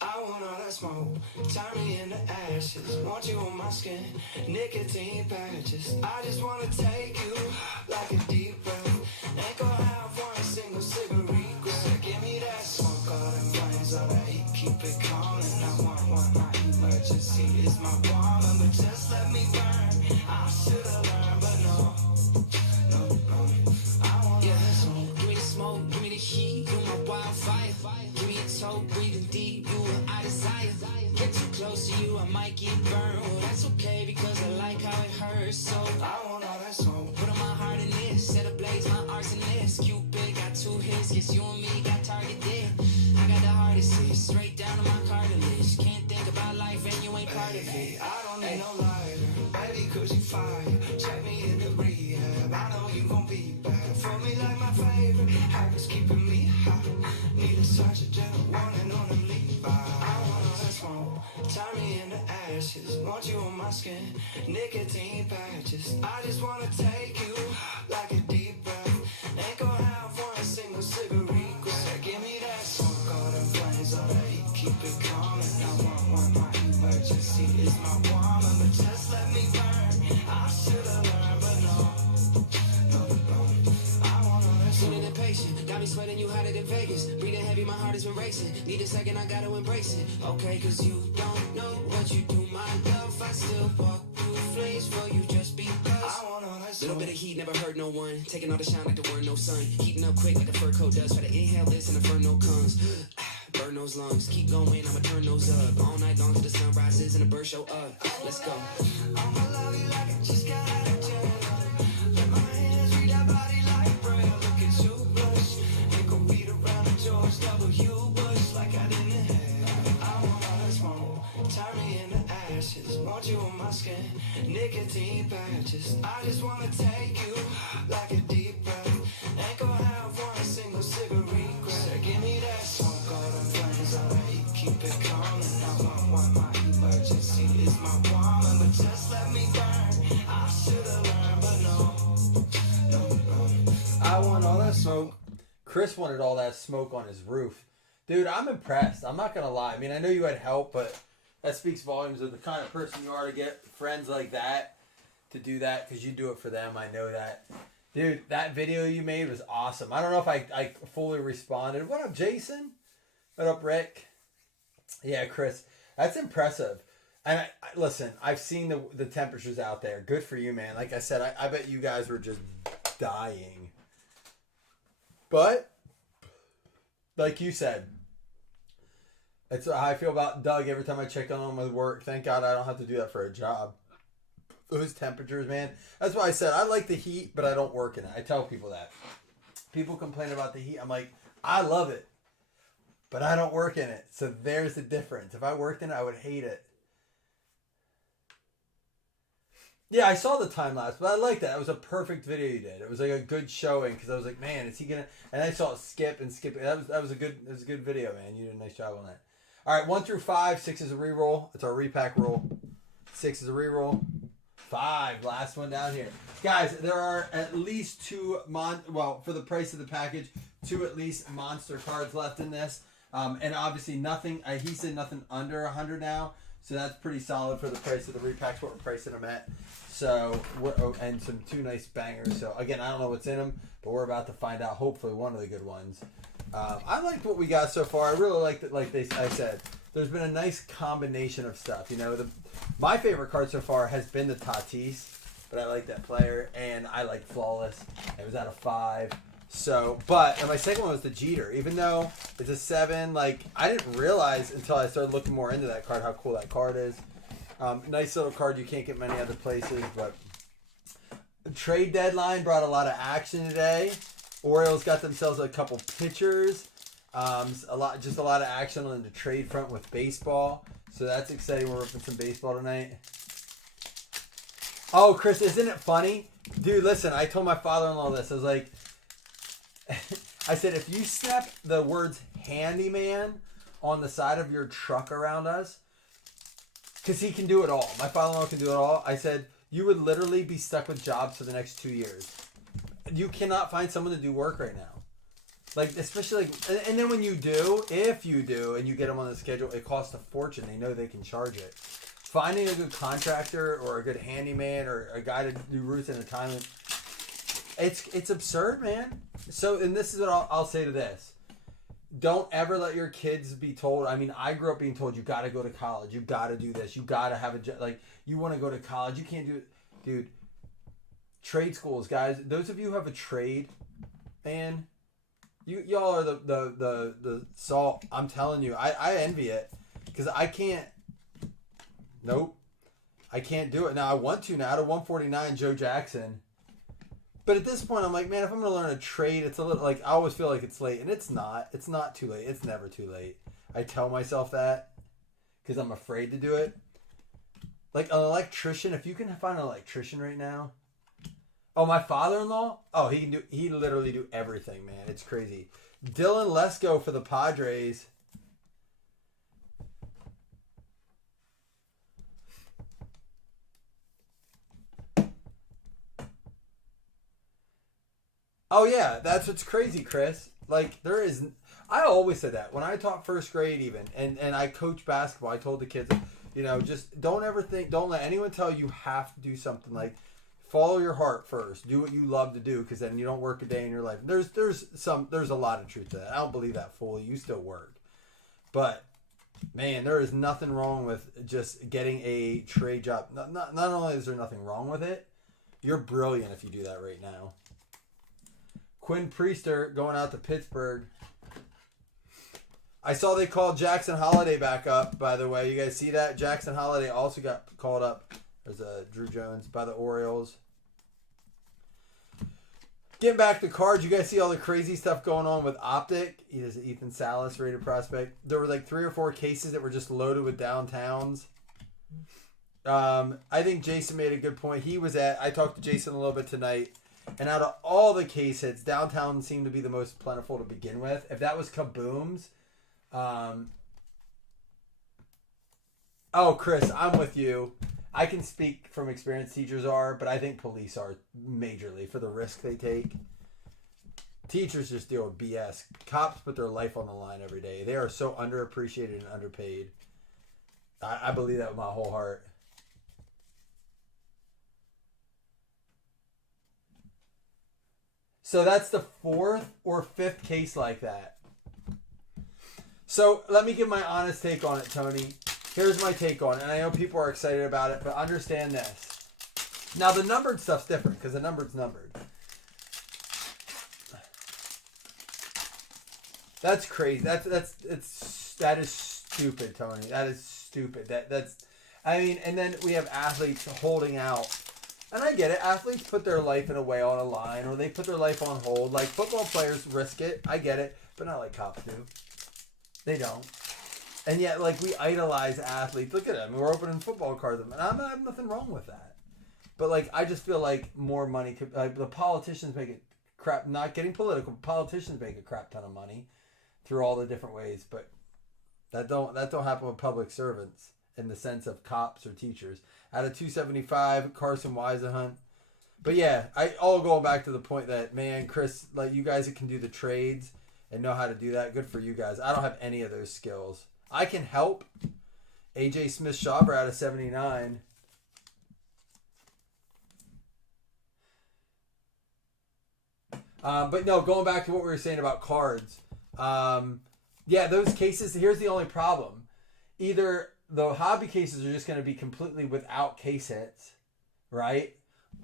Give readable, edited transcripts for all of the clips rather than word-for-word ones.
I want all that smoke, turn me into ashes. Want you on my skin, nicotine patches. I just wanna take you like a deep breath. Ain't gonna have one single cigarette. Give me that smoke, all them flames, all that heat, keep it calm. And I want my emergency is my woman, but just let me burn. I should've learned, but no. I want all that smoke. Give me the smoke, give me the heat, you my wildfire. Give me a toe, breathing deep, you what I desire. Get too close to you, I might get burned. Well, that's okay because I like how it hurts. So I want all that smoke. Put on my heart in this, set ablaze my arsonist. Cupid got two hits, guess you and me got targeted. I got the hardest hit, straight down to my cartilage. Can't think about life and you ain't part of it. I don't need no lighter, baby, cause you fire. Check me in the rehab, I know you gon' be bad. For me like my favorite, habits keeping me hot. Need a such a gentle warning on them leave by. I want all that smoke, turn me into ashes. Want you on my skin, nicotine patches. I just wanna take you like a deep breath. Ain't gonna have one single cigarette. Give me that smoke, all them flames, all that heat, keep it calm. And I want my emergency is my woman, but just let me burn. I should've learned, but no. I want all that smoke. Impatient, got me sweating you hotter than Vegas. Breathing heavy, my heart has been racing. Need a second, I gotta embrace it. Okay, cause you don't know what you do, my love. I still walk through flames for you just because. I want all that smoke. Little bit of heat never hurt no one. Taking all the shine like there were no sun. Heating up quick like a fur coat does. Try to inhale this and the inferno comes. Burn those lungs, keep going, I'ma turn those up. All night long till the sun rises and the birds show up. Let's go. I'ma love you like I just got out of jail. Let my hands read that body like braille. Look at you blush. Ain't gon' beat around the George W. Bush like I didn't have. I want all that smoke, turn me into ashes. Want you on my skin, nicotine patches. I just wanna take you like a deep breath. Ain't gonna have one single cigarette. Give me that smoke, all them flames, all that heat, keep it calm. And I want my emergency is my woman, but just let me burn. I should've learned, but no. I want all that smoke. Chris wanted all that smoke on his roof. Dude, I'm impressed. I'm not going to lie. I mean, I know you had help, but that speaks volumes of the kind of person you are to get friends like that to do that because you do it for them. I know that. Dude, that video you made was awesome. I don't know if I fully responded. What up, Jason? What up, Rick? Yeah, Chris. That's impressive. And listen, I've seen the temperatures out there. Good for you, man. Like I said, I bet you guys were just dying. But, like you said, it's how I feel about Doug every time I check on him with work. Thank God I don't have to do that for a job. Those temperatures, man. That's why I said I like the heat, but I don't work in it. I tell people that. People complain about the heat. I'm like, I love it, but I don't work in it. So there's the difference. If I worked in it, I would hate it. Yeah, I saw the time lapse, but I like that. It was a perfect video you did. It was like a good showing because I was like, man, is he gonna? And I saw it skip and skip. That was a good video, man. You did a nice job on that. All right, 1 through 5. 6 is a reroll. It's our repack roll. 6 is a reroll. 5, last one down here, guys. There are at least 2 for the price of the package, 2 at least monster cards left in this, and obviously nothing. He said nothing under 100 now. So that's pretty solid for the price of the repacks, what we're pricing them at. So, and some 2 nice bangers. So, again, I don't know what's in them, but we're about to find out, hopefully, one of the good ones. I liked what we got so far. I really liked it, I said. There's been a nice combination of stuff. You know, my favorite card so far has been the Tatis, but I like that player, and I like Flawless. It was out of 5. So, and my second one was the Jeter. Even though it's a 7, like, I didn't realize until I started looking more into that card how cool that card is. Nice little card you can't get many other places, but the trade deadline brought a lot of action today. Orioles got themselves a couple pitchers. A lot of action on the trade front with baseball. So that's exciting. We're ripping some baseball tonight. Oh, Chris, isn't it funny? Dude, listen, I told my father-in-law this. I was like, I said, if you snap the words handyman on the side of your truck around us, because he can do it all. My father-in-law can do it all. I said, you would literally be stuck with jobs for the next 2 years. You cannot find someone to do work right now. Like, especially like, and then when you do, if you do, and you get them on the schedule, it costs a fortune. They know they can charge it. Finding a good contractor or a good handyman or a guy to do roofs in a time, it's absurd, man. So, and this is what I'll say to this. Don't ever let your kids be told. I mean, I grew up being told you got to go to college. You got to do this. You got to have a job. Like, you want to go to college. You can't do it. Dude, trade schools, guys. Those of you who have a trade, man, y'all are the salt. I'm telling you, I envy it because I can't. Nope. I can't do it. Now, I want to now. Out of 149, Joe Jackson. But at this point, I'm like, man, if I'm going to learn a trade, it's a little, like, I always feel like it's late. And it's not. It's not too late. It's never too late. I tell myself that because I'm afraid to do it. Like, an electrician, if you can find an electrician right now. Oh, my father-in-law? Oh, he literally do everything, man. It's crazy. Dylan Lesko for the Padres. Oh yeah, that's what's crazy, Chris. Like there is, I always said that when I taught first grade, even and I coach basketball. I told the kids, just don't ever think, don't let anyone tell you have to do something. Like follow your heart first. Do what you love to do, because then you don't work a day in your life. There's a lot of truth to that. I don't believe that fully. You still work, but man, there is nothing wrong with just getting a trade job. Not only is there nothing wrong with it, you're brilliant if you do that right now. Quinn Priester going out to Pittsburgh. I saw they called Jackson Holiday back up, by the way. You guys see that? Jackson Holiday also got called up as Drew Jones by the Orioles. Getting back to cards, you guys see all the crazy stuff going on with Optic. He is Ethan Salas, rated prospect. There were like 3 or 4 cases that were just loaded with downtowns. I think Jason made a good point. I talked to Jason a little bit tonight. And out of all the case hits, downtown seemed to be the most plentiful to begin with. If that was Kabooms, Chris, I'm with you. I can speak from experience. Teachers are, but I think police are majorly for the risk they take. Teachers just deal with BS. Cops put their life on the line every day. They are so underappreciated and underpaid. I believe that with my whole heart. So that's the 4th or 5th case like that. So let me give my honest take on it, Tony. Here's my take on it. And I know people are excited about it, but understand this. Now the numbered stuff's different because the numbered's numbered. That's crazy. That is stupid, Tony. That is stupid. And then we have athletes holding out. And I get it. Athletes put their life in a way on a line, or they put their life on hold. Like football players risk it. I get it, but not like cops do. They don't. And yet, like, we idolize athletes. Look at them. We're opening football cards. And I have nothing wrong with that. But like, I just feel like more money could. Like the politicians make it crap. Not getting political. Politicians make a crap ton of money through all the different ways, but that don't happen with public servants in the sense of cops or teachers. Out of 275, Carson Weisenhunt. But yeah, all going back to the point that, man, Chris, like you guys that can do the trades and know how to do that, good for you guys. I don't have any of those skills. I can help. AJ Smith-Shawver out of 79. But no, going back to what we were saying about cards. Yeah, those cases, here's the only problem. Either the hobby cases are just going to be completely without case hits, right?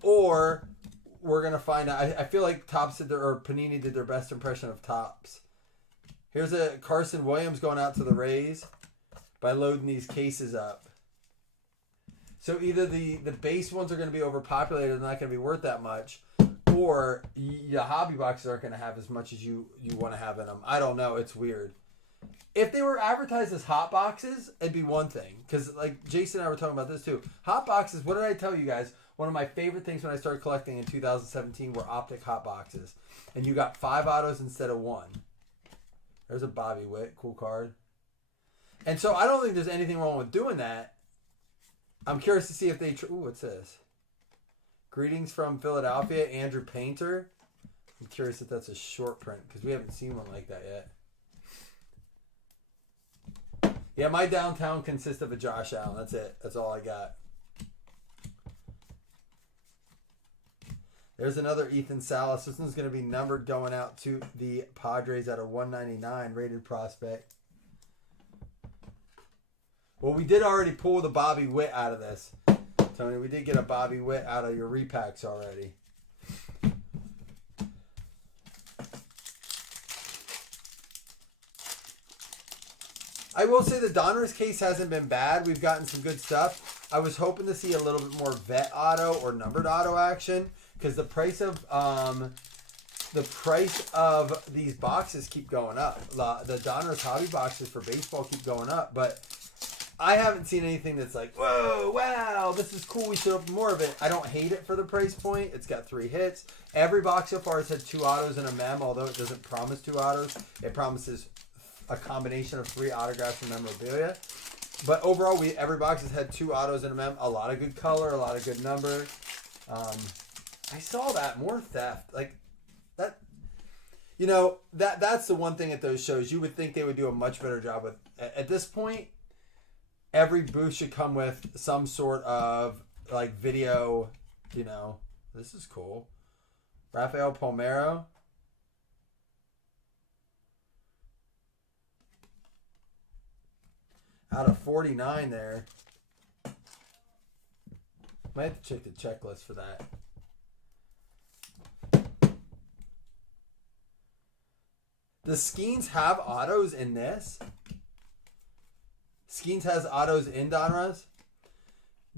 Or we're going to find out. I feel like Panini did their best impression of Topps. Here's a Carson Williams going out to the Rays by loading these cases up. So either the base ones are going to be overpopulated and not going to be worth that much, or the hobby boxes aren't going to have as much as you want to have in them. I don't know. It's weird. If they were advertised as hot boxes, it'd be one thing. Because like Jason and I were talking about this too. Hot boxes, what did I tell you guys? One of my favorite things when I started collecting in 2017 were optic hot boxes. And you got 5 autos instead of 1. There's a Bobby Witt, cool card. And so I don't think there's anything wrong with doing that. I'm curious to see if they... Ooh, what's this? Greetings from Philadelphia, Andrew Painter. I'm curious if that's a short print because we haven't seen one like that yet. Yeah, my downtown consists of a Josh Allen. That's it. That's all I got. There's another Ethan Salas. This one's going to be numbered going out to the Padres at a 199 rated prospect. Well, we did already pull the Bobby Witt out of this. Tony, we did get a Bobby Witt out of your repacks already. I will say the Donruss case hasn't been bad. We've gotten some good stuff. I was hoping to see a little bit more vet auto or numbered auto action because the price of these boxes keep going up. The Donruss hobby boxes for baseball keep going up, but I haven't seen anything that's like, whoa, wow, this is cool. We should open more of it. I don't hate it for the price point. It's got 3 hits. Every box so far has had 2 autos and a mem, although it doesn't promise 2 autos. It promises a combination of 3 autographs and memorabilia. But overall, every box has had 2 autos and a mem. A lot of good color, a lot of good number. I saw that. More theft. Like, that, you know, that's the one thing at those shows. You would think they would do a much better job with. At this point, every booth should come with some sort of, like, video, you know. This is cool. Rafael Palmeiro. Out of 49 there. Might have to check the checklist for that. Does Skeens have autos in this? Skeens has autos in Donruss.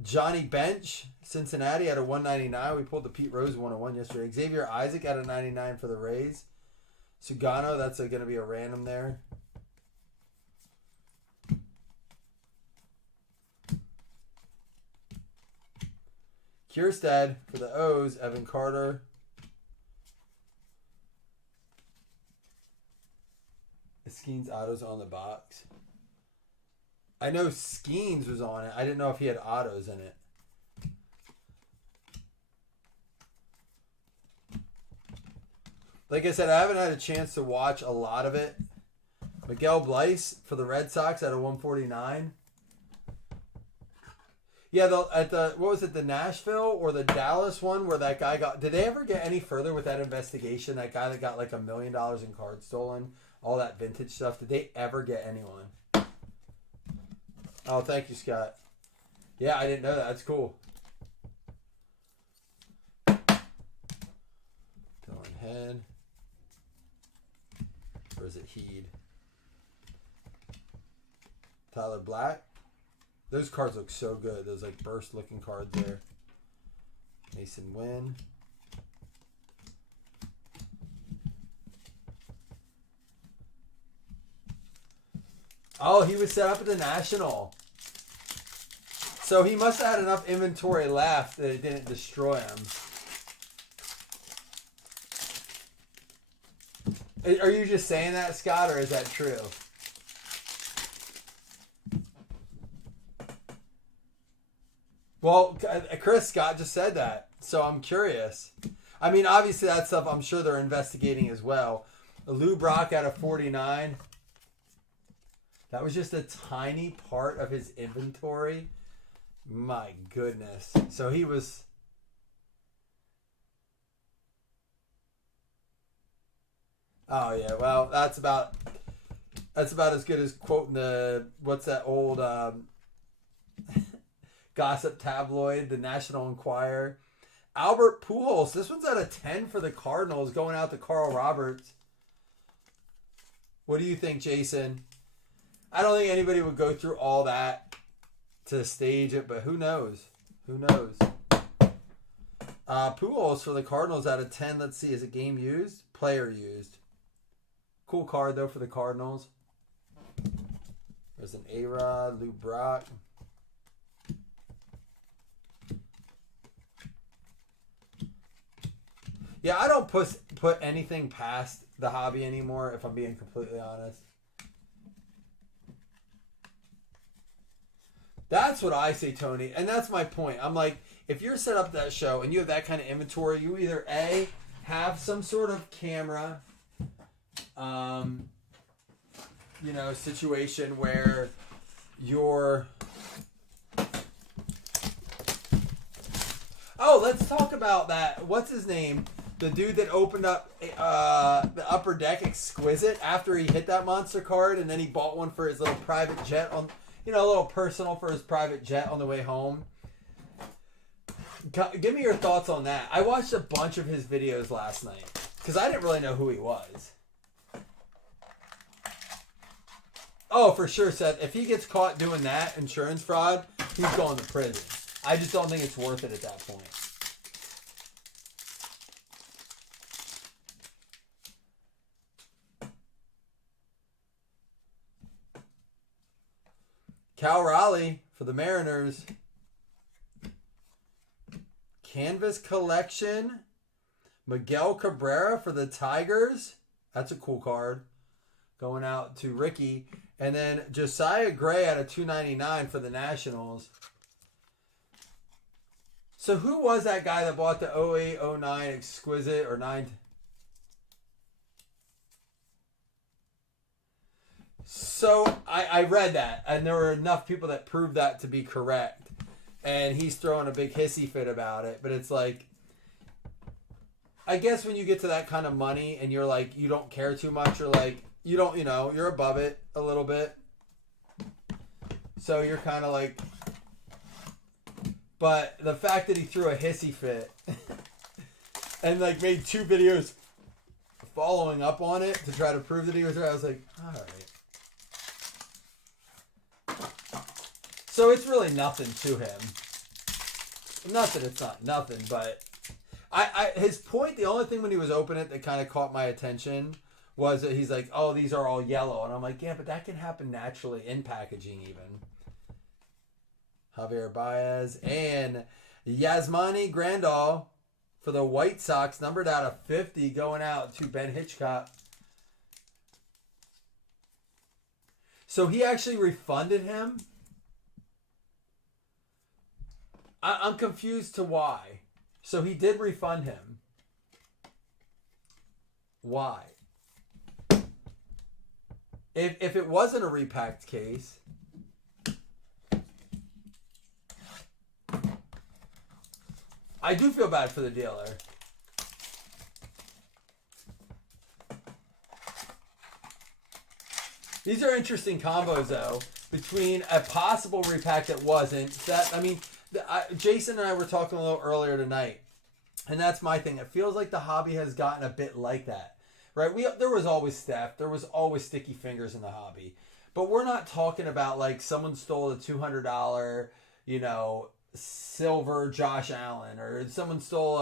Johnny Bench, Cincinnati at a 199. We pulled the Pete Rose 101 yesterday. Xavier Isaac at a 99 for the Rays. Sugano, that's going to be a random there. Kierstead for the O's, Evan Carter. Skeens autos on the box. I know Skeens was on it. I didn't know if he had autos in it. Like I said, I haven't had a chance to watch a lot of it. Miguel Bleis for the Red Sox at a 149. Yeah, what was it, the Nashville or the Dallas one where that guy got... Did they ever get any further with that investigation? That guy that got like $1 million in cards stolen? All that vintage stuff. Did they ever get anyone? Oh, thank you, Scott. Yeah, I didn't know that. That's cool. Dylan Head. Or is it Heed? Tyler Black. Those cards look so good. Those like burst looking cards there. Mason Wynn. Oh, he was set up at the National. So he must have had enough inventory left that it didn't destroy him. Are you just saying that, Scott, or is that true? Well, Chris Scott just said that, so I'm curious. I mean, obviously that stuff I'm sure they're investigating as well. Lou Brock out of 49. That was just a tiny part of his inventory. My goodness. So he was... Oh, yeah. Well, that's about as good as quoting the... What's that old gossip tabloid, the National Enquirer. Albert Pujols. This one's out of 10 for the Cardinals, going out to Carl Roberts. What do you think, Jason? I don't think anybody would go through all that to stage it, but who knows? Who knows? Pujols for the Cardinals out of 10. Let's see. Is it game used? Player used. Cool card, though, for the Cardinals. There's an A-Rod, Lou Brock. Yeah, I don't put anything past the hobby anymore, if I'm being completely honest. That's what I say, Tony, and that's my point. I'm like, if you're set up that show and you have that kind of inventory, you either A, have some sort of camera, situation where you're... Oh, let's talk about that. What's his name? The dude that opened up the Upper Deck Exquisite after he hit that monster card, and then he bought one for his little private jet on, a little personal for his private jet on the way home. Give me your thoughts on that. I watched a bunch of his videos last night because I didn't really know who he was. Oh, for sure, Seth. If he gets caught doing that insurance fraud, he's going to prison. I just don't think it's worth it at that point. Cal Raleigh for the Mariners. Canvas collection. Miguel Cabrera for the Tigers. That's a cool card. Going out to Ricky. And then Josiah Gray out of 299 for the Nationals. So who was that guy that bought the 08-09 Exquisite or 9? So I read that, and there were enough people that proved that to be correct. And he's throwing a big hissy fit about it. But it's like, I guess when you get to that kind of money and you're like, you don't care too much, or like, you don't, you're above it a little bit. So you're kind of like, but the fact that he threw a hissy fit and like made 2 videos following up on it to try to prove that he was right, I was like, all right. So it's really nothing to him. Not that it's not nothing, but his point, the only thing when he was opening it that kind of caught my attention was that he's like, oh, these are all yellow. And I'm like, yeah, but that can happen naturally in packaging even. Javier Baez and Yasmani Grandal for the White Sox, numbered out of 50, going out to Ben Hitchcock. So he actually refunded him? I'm confused to why. So he did refund him. Why? If it wasn't a repacked case, I do feel bad for the dealer. These are interesting combos, though, between a possible repack that wasn't. Jason and I were talking a little earlier tonight, and that's my thing. It feels like the hobby has gotten a bit like that, right? There was always theft. There was always sticky fingers in the hobby. But we're not talking about like someone stole a $200, silver Josh Allen, or someone stole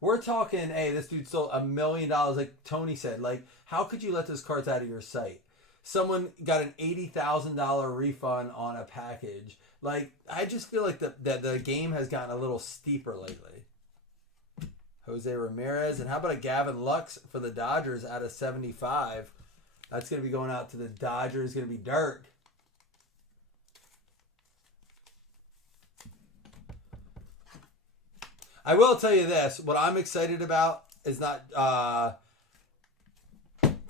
we're talking, hey, this dude stole $1 million, like Tony said. Like, how could you let those cards out of your sight? Someone got an $80,000 refund on a package. Like, I just feel like the game has gotten a little steeper lately. Jose Ramirez, and how about a Gavin Lux for the Dodgers out of 75? That's going to be going out to the Dodgers. Going to be Dirk. I will tell you this. What I'm excited about is not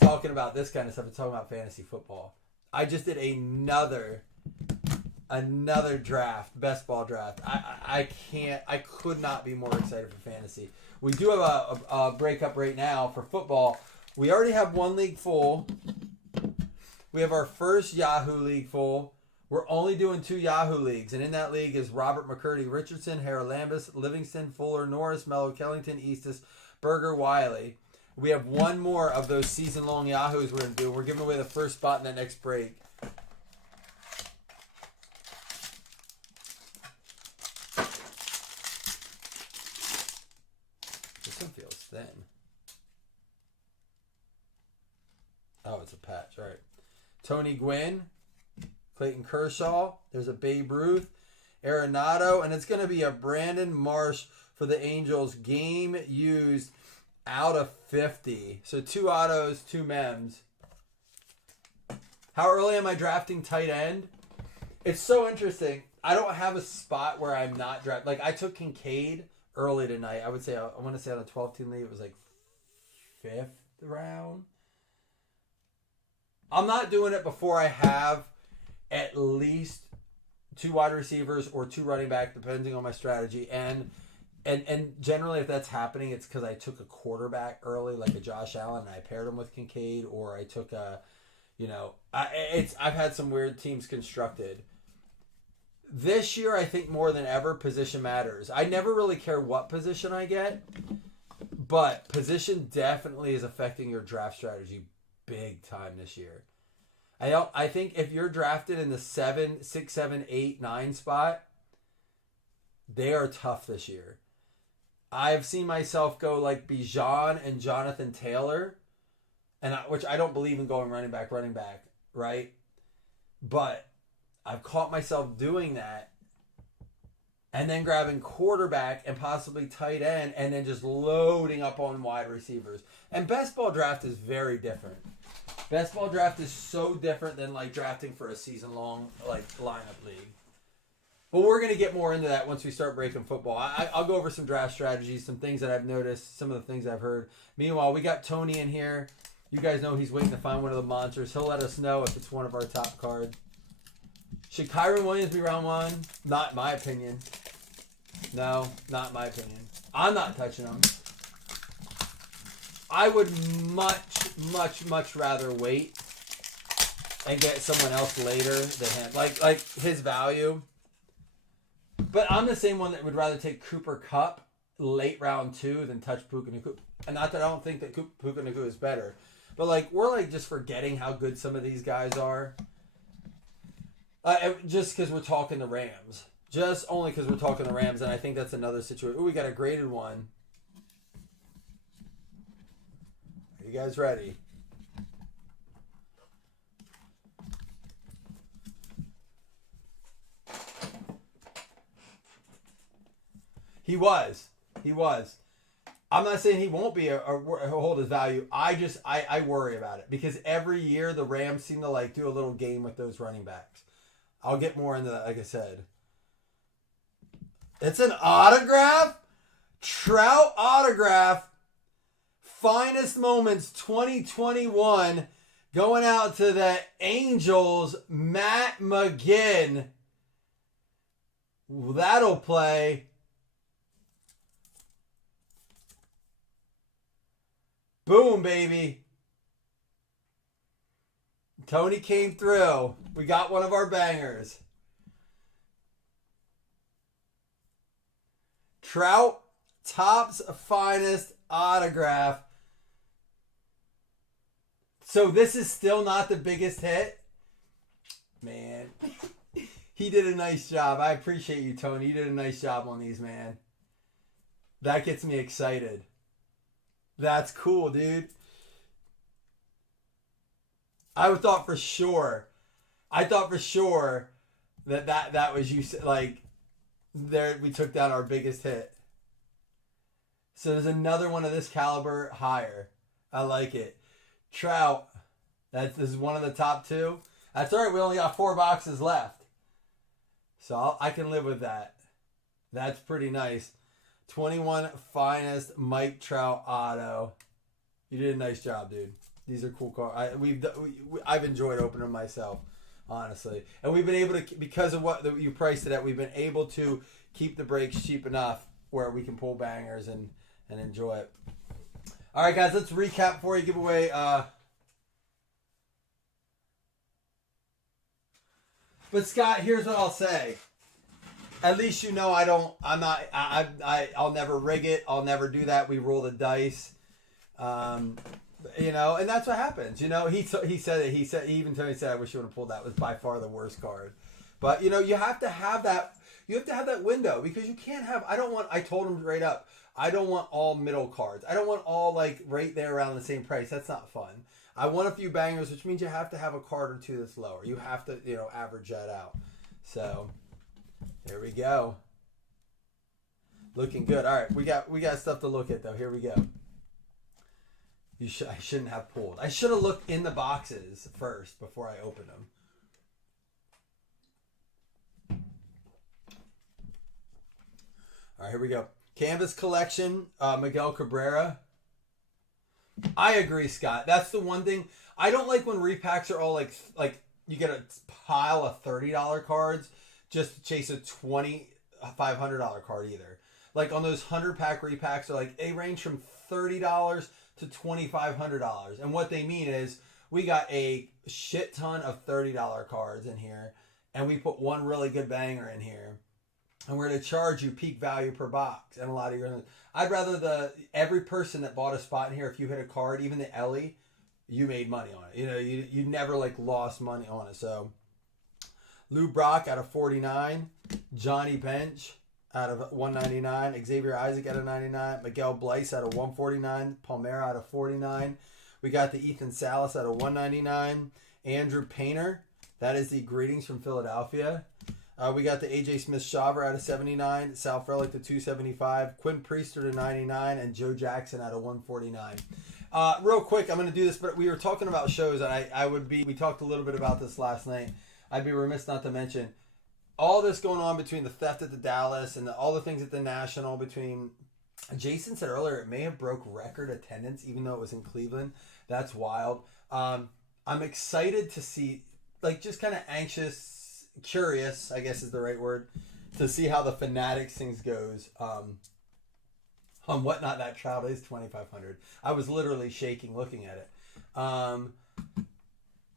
talking about this kind of stuff. I'm talking about fantasy football. I just did another draft, best ball draft. I could not be more excited for fantasy. We do have a breakup right now for football. We already have one league full. We have our first Yahoo league full. We're only doing 2 Yahoo leagues, and in that league is Robert McCurdy Richardson, Harold Lambus, Livingston, Fuller, Norris, Mello, Kellington, Eastis, Berger, Wiley. We have one more of those season-long Yahoos we're going to do. We're giving away the first spot in that next break. This one feels thin. Oh, it's a patch. All right. Tony Gwynn, Clayton Kershaw. There's a Babe Ruth, Arenado, and it's going to be a Brandon Marsh for the Angels. Game used out of 50. So 2 autos, 2 mems. How early am I drafting tight end? It's so interesting. I don't have a spot where I'm not drafting. Like, I took Kincaid early tonight. I would say, I want to say on a 12-team league, it was like 5th round. I'm not doing it before I have at least 2 wide receivers or 2 running back, depending on my strategy. And generally, if that's happening, it's because I took a quarterback early, like a Josh Allen, and I paired him with Kincaid, or I took a, I've had some weird teams constructed. This year, I think more than ever, position matters. I never really care what position I get, but position definitely is affecting your draft strategy big time this year. I think if you're drafted in the 7, 6, 7, 8, 9 spot, they are tough this year. I've seen myself go like Bijan and Jonathan Taylor, which I don't believe in going running back, right? But I've caught myself doing that, and then grabbing quarterback and possibly tight end, and then just loading up on wide receivers. And best ball draft is very different. Best ball draft is so different than like drafting for a season-long like lineup league. But we're going to get more into that once we start breaking football. I'll go over some draft strategies, some things that I've noticed, some of the things I've heard. Meanwhile, we got Tony in here. You guys know he's waiting to find one of the monsters. He'll let us know if it's one of our top cards. Should Kyron Williams be round 1? Not my opinion. No, not my opinion. I'm not touching him. I would much rather wait and get someone else later than him. Like his value. But I'm the same one that would rather take Cooper Kupp late round 2 than touch Puka Nacua. And not that I don't think that Puka Nacua is better. But like we're like just forgetting how good some of these guys are. Just because we're talking the Rams. Just only because we're talking the Rams. And I think that's another situation. Ooh, we got a graded one. Are you guys ready? He was. I'm not saying he won't be hold his value. I worry about it because every year the Rams seem to like do a little game with those running backs. I'll get more into that, like I said. It's an autograph. Trout autograph. Finest Moments 2021 going out to the Angels, Matt McGinn. That'll play. Boom, baby. Tony came through. We got one of our bangers. Trout, Topps Finest autograph. So this is still not the biggest hit? Man. He did a nice job. I appreciate you, Tony. You did a nice job on these, man. That gets me excited. That's cool, dude. I thought for sure that was you. Like, there we took down our biggest hit. So there's another one of this caliber higher. I like it. Trout. This is one of the top 2. That's all right. We only got 4 boxes left. So I can live with that. That's pretty nice. 21 Finest Mike Trout auto. You did a nice job, dude. These are cool cards. I've enjoyed opening them myself, honestly. And we've been able to, because of what you priced it at, we've been able to keep the breaks cheap enough where we can pull bangers and enjoy it. All right, guys, let's recap before you give away. But Scott, here's what I'll say. At least you know I'll never rig it. I'll never do that. We roll the dice. And that's what happens. He said it. He even Tony said, I wish you would have pulled that. It was by far the worst card. But, you have to have that. You have to have that window because you can't have, I told him right up, I don't want all middle cards. I don't want all like right there around the same price. That's not fun. I want a few bangers, which means you have to have a card or 2 that's lower. You have to, average that out. So there we go. Looking good. All right, we got stuff to look at though. Here we go. I shouldn't have pulled. I should have looked in the boxes first before I opened them. All right, here we go. Canvas collection, Miguel Cabrera. I agree, Scott. That's the one thing I don't like when repacks are all like you get a pile of $30 cards just to chase a $2,500 card either. Like on those 100-pack repacks are like they range from $30 to $2,500, and what they mean is we got a shit ton of $30 cards in here, and we put one really good banger in here, and we're going to charge you peak value per box. And a lot of your, I'd rather every person that bought a spot in here, if you hit a card, even the Ellie, you made money on it. You know, you never like lost money on it. So Lou Brock out of 49, Johnny Bench out of 199, Xavier Isaac out of 99, Miguel Blyce out of 149, Palmera out of 49. We got the Ethan Salas out of 199, Andrew Painter. That is the Greetings from Philadelphia. We got the AJ Smith-Shaver out of 79, Sal Frelick to 275, Quinn Priester to 99, and Joe Jackson out of 149. Real quick, I'm going to do this, but we were talking about shows, and we talked a little bit about this last night. I'd be remiss not to mention all this going on between the theft at the Dallas and all the things at the National between, Jason said earlier, it may have broke record attendance, even though it was in Cleveland. That's wild. I'm excited to see, like, just kind of anxious, curious, I guess is the right word, to see how the Fanatics things goes. On Whatnot, that trout is 2,500. I was literally shaking looking at it.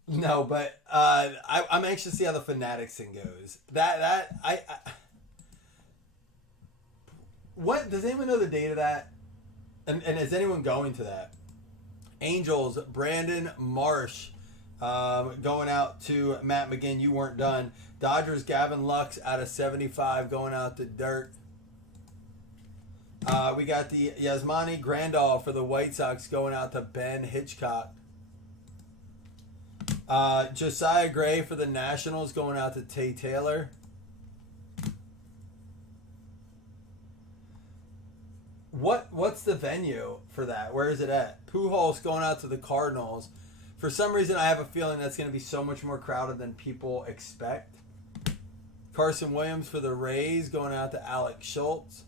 No, but I'm anxious to see how the Fanatics thing goes. What does anyone know the date of that? And is anyone going to that? Angels, Brandon Marsh, going out to Matt McGinn. You weren't done. Dodgers, Gavin Lux out of 75, going out to Dirt. We got the Yasmani Grandal for the White Sox going out to Ben Hitchcock. Josiah Gray for the Nationals going out to Tay Taylor. What's the venue for that? Where is it at? Pujols going out to the Cardinals. For some reason, I have a feeling that's going to be so much more crowded than people expect. Carson Williams for the Rays going out to Alex Schultz.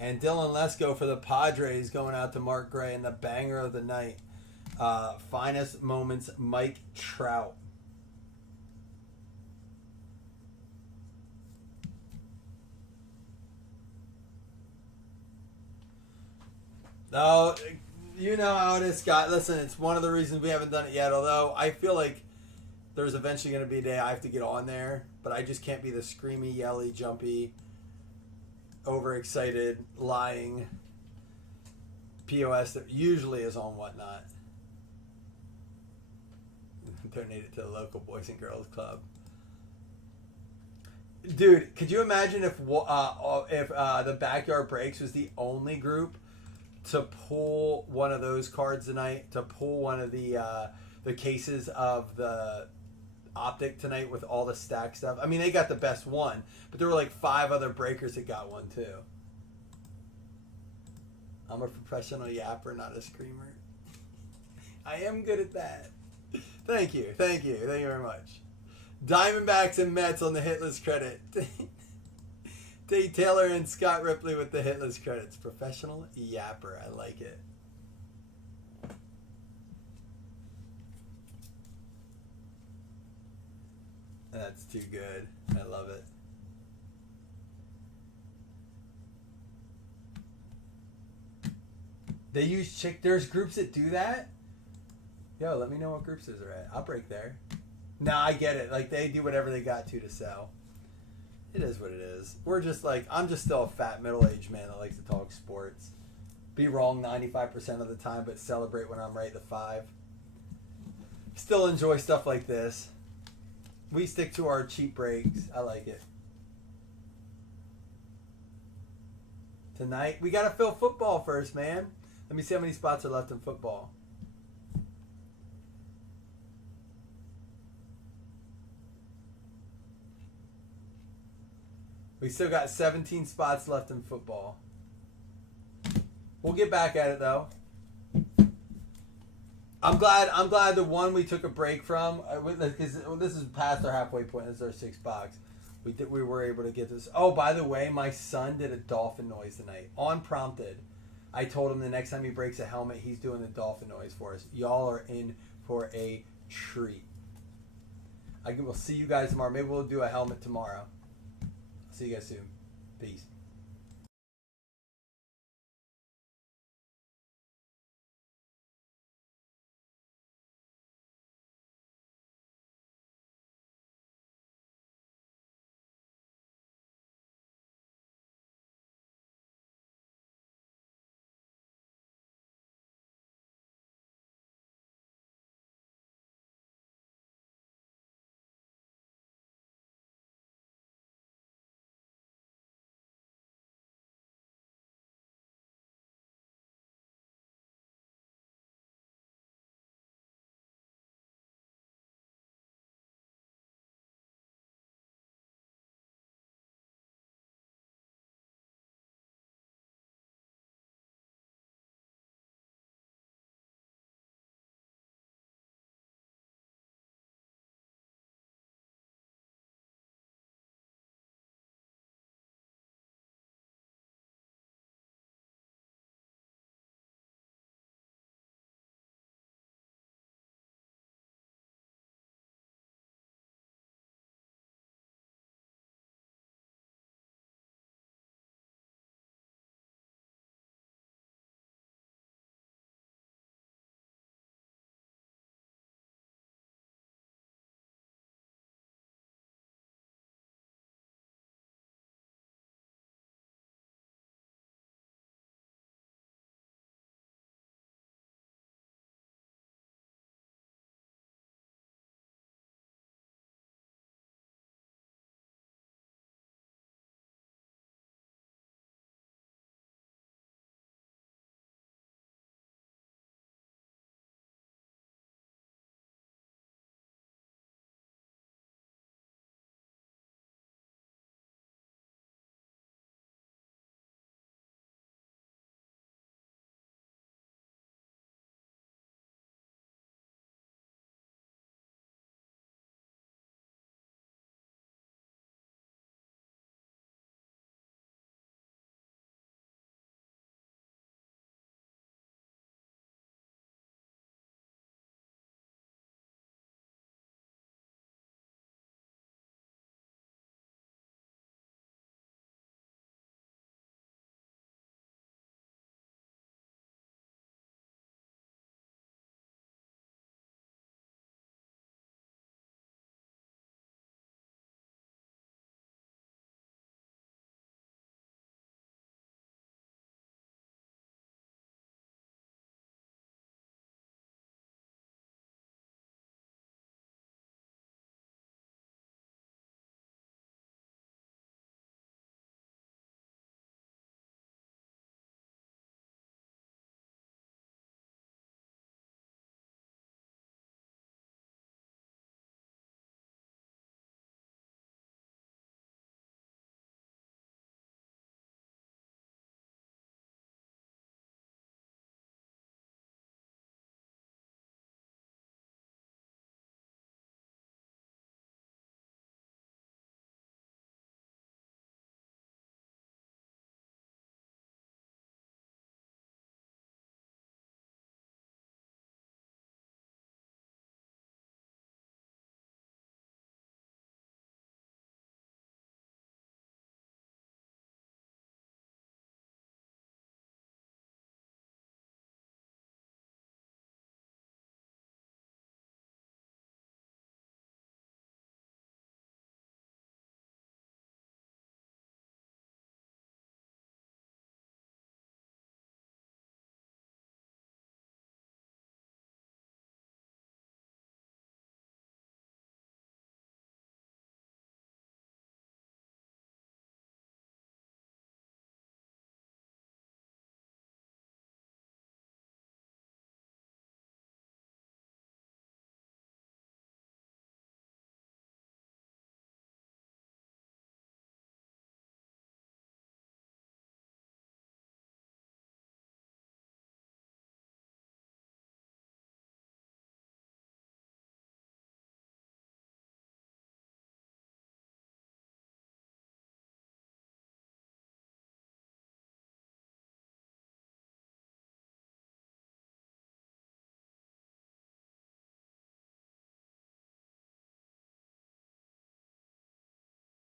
And Dylan Lesko for the Padres going out to Mark Gray. And the banger of the night, Finest Moments, Mike Trout. Oh, you know how it is, Scott. Listen, it's one of the reasons we haven't done it yet. Although I feel like there's eventually going to be a day I have to get on there. But I just can't be the screamy, yelly, jumpy, overexcited, lying POS that usually is on Whatnot. Donate it to the local Boys and Girls Club. Dude, could you imagine if the Backyard Breaks was the only group to pull one of those cards tonight, to pull one of the cases of the Optic tonight with all the stack stuff? I mean, they got the best one, but there were like 5 other breakers that got one too. I'm a professional yapper, not a screamer. I am good at that. Thank you very much. Diamondbacks and Mets on the hit list credit. Tay Taylor and Scott Ripley with the hit list credits. Professional yapper. I like it. That's too good. I love it. They use there's groups that do that? Yo, let me know what groups those are at. I'll break there. Nah, I get it. Like, they do whatever they got to sell. It is what it is. We're just like, I'm just still a fat middle-aged man that likes to talk sports. Be wrong 95% of the time, but celebrate when I'm right the 5. Still enjoy stuff like this. We stick to our cheap breaks. I like it. Tonight, we got to fill football first, man. Let me see how many spots are left in football. We still got 17 spots left in football. We'll get back at it though. I'm glad the one we took a break from, because this is past our halfway point. This is our 6th box. We were able to get this. Oh, by the way, my son did a dolphin noise tonight, unprompted. I told him the next time he breaks a helmet, he's doing the dolphin noise for us. Y'all are in for a treat. We'll see you guys tomorrow. Maybe we'll do a helmet tomorrow. See you guys soon. Peace.